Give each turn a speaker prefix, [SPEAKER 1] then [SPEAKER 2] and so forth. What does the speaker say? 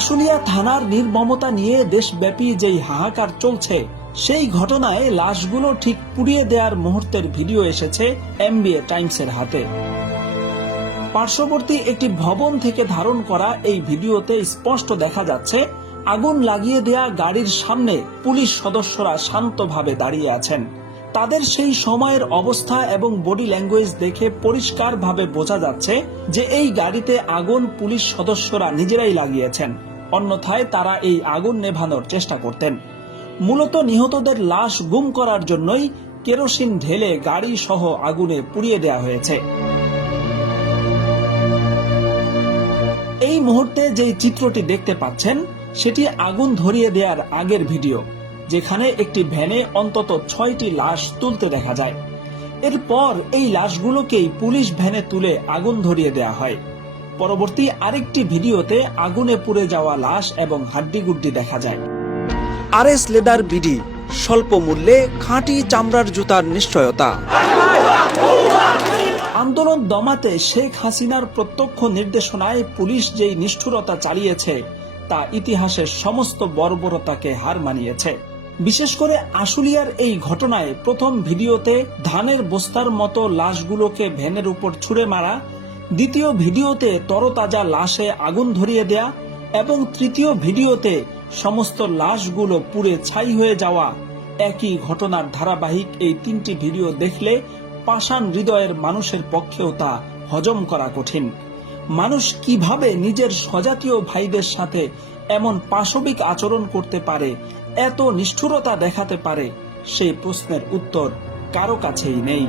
[SPEAKER 1] আশুলিয়া থানার নির্মমতা নিয়ে দেশব্যাপী যেই হাহাকার চলছে, সেই ঘটনায় লাশগুলো ঠিক পুড়িয়ে দেওয়ার মুহূর্তের ভিডিও এসেছে এমবিএ টাইমসের হাতে। পার্শ্ববর্তী একটি ভবন থেকে ধারণ করা এই ভিডিওতে স্পষ্ট দেখা যাচ্ছে, আগুন লাগিয়ে দেয়া গাড়ির সামনে পুলিশ সদস্যরা শান্তভাবে দাঁড়িয়ে আছেন। তাদের সেই সময়ের অবস্থা এবং বডি ল্যাঙ্গুয়েজ দেখে পরিষ্কারভাবে বোঝা যাচ্ছে যে এই গাড়িতে আগুন পুলিশ সদস্যরা নিজেরাই লাগিয়েছেন। অন্যথায় তারা এই আগুন নেভানোর চেষ্টা করতেন। মূলত নিহতদের লাশ গুম করার জন্যই কেরোসিন ঢেলে গাড়ি সহ আগুনে পুড়িয়ে দেওয়া হয়েছে। এই মুহূর্তে যে চিত্রটি দেখতে পাচ্ছেন, সেটি আগুন ধরিয়ে দেওয়ার আগের ভিডিও, যেখানে একটি ভ্যানে অন্তত ছয়টি লাশ তুলতে দেখা যায়। এরপর এই লাশগুলোকেই পুলিশ ভ্যানে তুলে আগুন ধরিয়ে দেয়া হয়। পরবর্তী আরেকটি ভিডিওতে আগুনে পুড়ে যাওয়া লাশ এবং হাড্ডিগুড্ডি দেখা যায়। আর এস লেদার বিডি স্বল্প মূল্যে খাঁটি চামড়ার জুতার নিশ্চয়তা। আন্দোলন দমাতে শেখ হাসিনার প্রত্যক্ষ নির্দেশনায় পুলিশ যেই নিষ্ঠুরতা চালিয়েছে তা ইতিহাসের সমস্ত বর্বরতাকে হার মানিয়েছে। বিশেষ করে আশুলিয়ার এই ঘটনায় প্রথম ভিডিওতে ধানের বস্তার মতো লাশগুলোকে ভ্যানের উপর ছুড়ে মারা দ্বিতীয় ভিডিওতে তরতাজা লাশে আগুন ধরিয়ে দেয়া এবং তৃতীয় ভিডিওতে সমস্ত লাশগুলো পুড়ে ছাই হয়ে যাওয়া একই ঘটনার ধারাবাহিক এই তিনটি ভিডিও দেখলে পাষাণ হৃদয়ের মানুষের পক্ষেও তা হজম করা কঠিন। মানুষ কীভাবে নিজের স্বজাতীয় ভাইদের সাথে এমন পাশবিক আচরণ করতে পারে, এত নিষ্ঠুরতা দেখাতে পারে সেই প্রশ্নের উত্তর কারও কাছেই নেই।